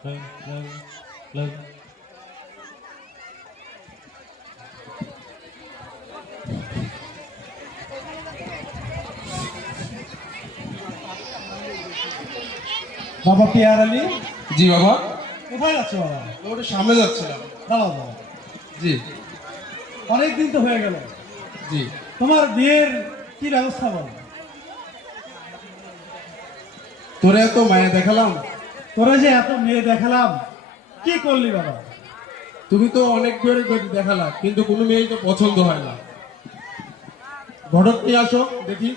বাবা পিয়ার আলী। জি বাবা। কোথায় যাচ্ছ বাবা? ওটা সামনে যাচ্ছিলাম। দাঁড়াও বাবা। জি। অনেক দিন তো হয়ে গেল। জি। তোমার বিয়ের কি ব্যবস্থা বলো? তোরে এত মায়া দেখালাম, তোরা যে এত মেয়ে দেখালাম, কি করলি বাবা? তুমি তো অনেক মেয়ের দেখালা, কিন্তু কোনো মেয়েই তো পছন্দ হয় না। ঘটক নিয়ে আসো দেখি।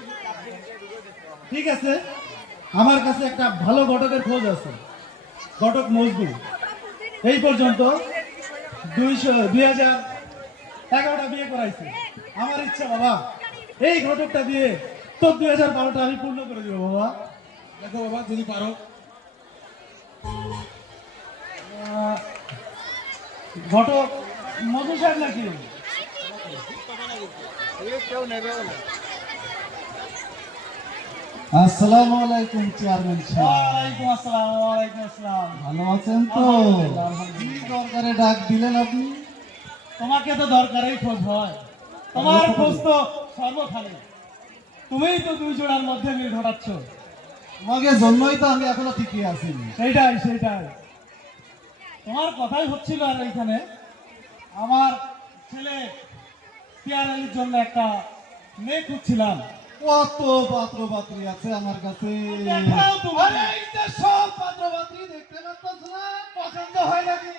ঠিক আছে, আমার কাছে একটা ভালো ঘটকের খোঁজ আছে। ঘটক মজদুর। এই পর্যন্ত 2011টা বিয়ে করাইছে। আমার ইচ্ছা বাবা, এই ঘটকটা দিয়ে তোর 2012টা আমি পূর্ণ করে দিব বাবা। দেখো বাবা যদি পারো। ঘটক মধু সাহেব নাকি? আসসালামু আলাইকুম চেয়ারম্যান সাহেব। ওয়ালাইকুম আসসালাম। ওয়ালাইকুম আসসালাম। ভালো আছেন তো? কি দরকারে ডাক দিলেন আপনি? তোমাকে তো দরকারেই খোঁজ হয়, তোমার খোঁজ তো সর্বখানে। তুমিই তো দুই জোড়ার মধ্যে মিল ঘটাচ্ছ। তোমাকে জন্যই তো আমি এখনো ঠিকই আছি। সেইটাই সেইটাই, তোমার কথাই হচ্ছিল। আর এইখানে আমার ছেলে পিয়ার আলীর জন্য একটা মেয়ে খুঁজছিলাম। কত পাত্র পাত্রী আছে আমার কাছে। সব পাত্র পাত্রী দেখতে পাচ্ছ না, পছন্দ হয় নাকি?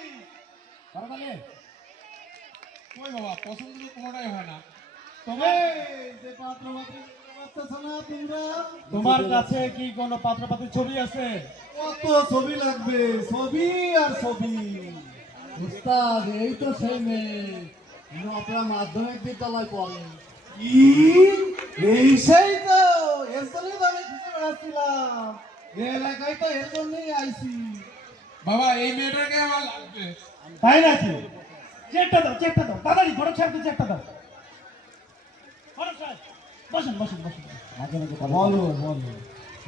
কই বাবা, পছন্দ তো কোনোটাই হয় না। তবে যে পাত্র পাত্রী দেখতে পাচ্ছ না তোমরা, তোমার কাছে কি কোনো পাত্র পাত্রীর ছবি আছে? কত ছবি লাগবে? ছবি আর ছবি। উস্তাদ, এই তো সেই মেয়ে আপনার মাধ্যমিক বিদ্যালয় পড়ে। এই সেই তো, এর জন্যই তো আমি খুঁজে বেড়াচ্ছিলাম। এই এলাকায় তো এর জন্যই আইছি। বাবা এই মেয়েটাকে আমার লাগবে। তাই নাকি? চেকটা দাও, চেকটা দাও তাড়াতাড়ি। ঘটক সাহেব চেকটা দাও। ঘটক সাহেব বসেন বসেন বসেন। বলো বলো।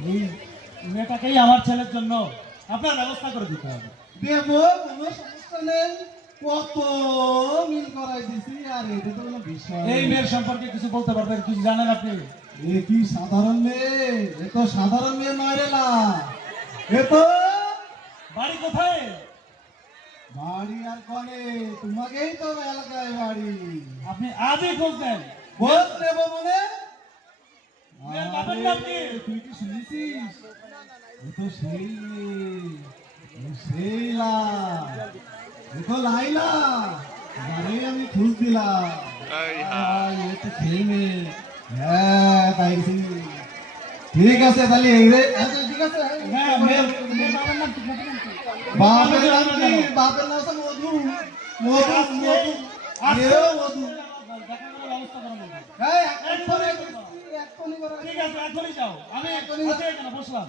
এই মেয়েটাকেই আমার ছেলের জন্য আপনার ব্যবস্থা করে দিতে হবে। দেবো, কোনো সমস্যা নেই। কত মিল করাই দিছি, আর এটা তো কোনো বিষয়। এই মেয়ের সম্পর্কে কিছু বলতে পারবেন? কিছু জানেন আপনি? এ কি সাধারণ মেয়ে? এ তো সাধারণ মেয়ে নয় রে না। এ তো বাড়ি কোথায়? বাড়ি আর কনে, তোমাকেই তো এলাকায় বাড়ি। আপনি আজই খোঁজ নেন? খোঁজ নেবো মানে? তুই কি শুনেছিস? ও তো সেই সেইলা, দেখো লাইলা, বাড়ি আমি খোঁজ দিলাম। এ তো সেই মেয়ে। হ্যাঁ তাই। ঠিক আছে তাহলে ঠিক আছে। বাপের নাম কি? বাপের নাম তো মধু। মধু মধু মধু। ঠিক আছে এখনই যাও। আমি এখনই বসলাম।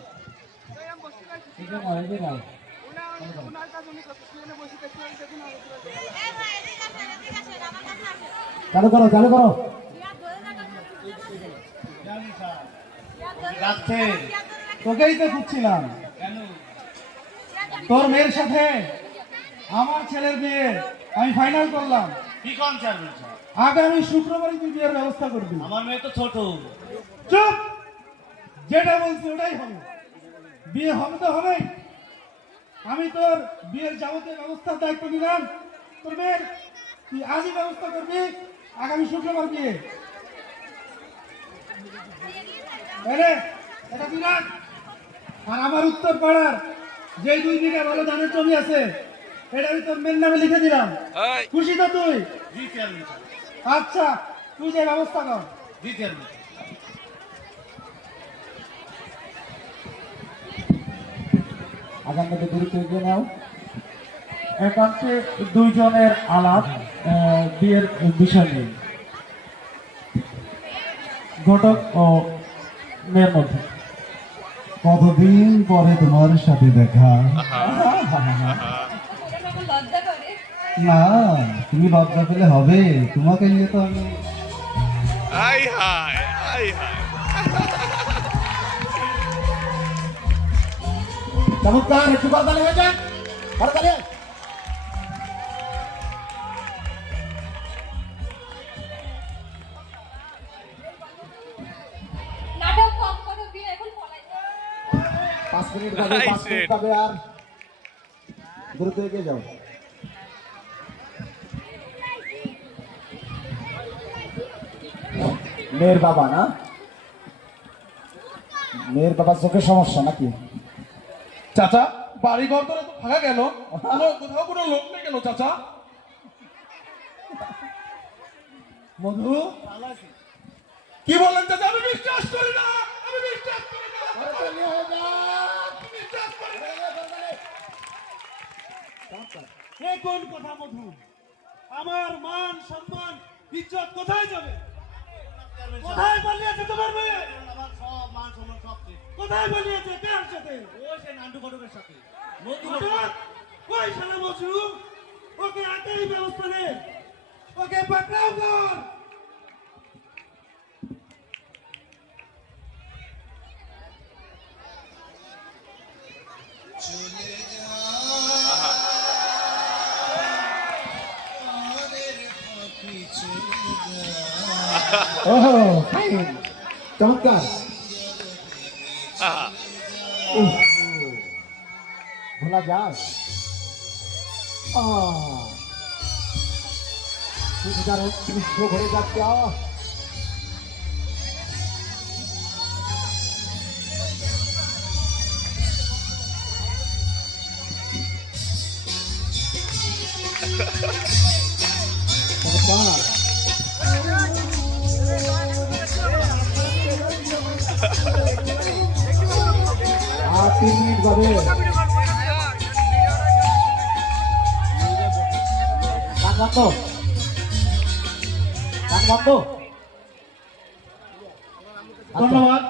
চালু করো চালু করো। তোকেই তো খুঁজছিলাম। তোর মেয়ের সাথে আমার ছেলের বিয়ে আমি ফাইনাল করলাম। কি কোন চার্জ? আগামী শুক্রবারই তুই বিয়ের ব্যবস্থা করবি। আমার মেয়ে তো ছোট। চুপ, যেটা বলছি ওটাই হবে। বিয়ে হবে তো হবেই। আমি তোর বিয়ের যাবতীয় ব্যবস্থার দায়িত্ব নিলাম। তোর মেয়ের তুই আজই ব্যবস্থা করবি। আগামী শুক্রবার বিয়ে। এটা তুই রাখ। আর আমার উত্তর পাড়ার যে 2 বিঘা ভালো ধানের জমি আছে, এটা আমি তোর মেয়ের নামে লিখে দিলাম। খুশি তো তুই? জি চেয়ারম্যান। আচ্ছা তুই যে ব্যবস্থা কর। জি চেয়ারম্যান। আগামীতে গুরুত্ব দিয়ে নাও। একান্তে দুইজনের আলাপ বিয়ের বিষয় নিয়ে, ঘটক ও মেয়ের মধ্যে। কতদিন পরে তোমার সাথে দেখা। না তুমি লজ্জা পেলে হবে, তোমাকে নিয়ে তো আমি। চমৎকার, একটু বাদালি হয়ে যান। করতালি নাটক কম করো দিয়ে এখন পলাইছে 5 মিনিট বাদে 5 মিনিট পাবে আর দ্রুত এগিয়ে যাও মেয়ের বাবা না মেয়ের বাবার চোখের সমস্যা নাকি চাচা বাড়ি ঘর তো ফাঁকা কেন কোথাও কোনো লোক নেই কেন চাচা? মধু কি বললেন চাচা? আমি বিশ্বাস করি না, আমি বিশ্বাস করি না, বিশ্বাস করি না। এ কোন কথা মধু? আমার মান সম্মান ইজ্জত কোথায় যাবে? কোথায় পালিয়েছে তোমার মেয়ে? আমার সব মান সম্মান সব শেষ। কোথায় পালিয়েছে? কার সাথে? ও সে নান্টু ঘটকের সাথে ঘটক? ওই শালা মজু ওকে আগে ব্যবস্থা নে, ওকে পাকড়াও কর। ওহো ফাইন চমৎকার উফ, ভোলা যায় দৃশ্য ঘুরে যাচ্ছে চমৎকার আর 3 মিনিট বাদে গান বন্ধ ধন্যবাদ।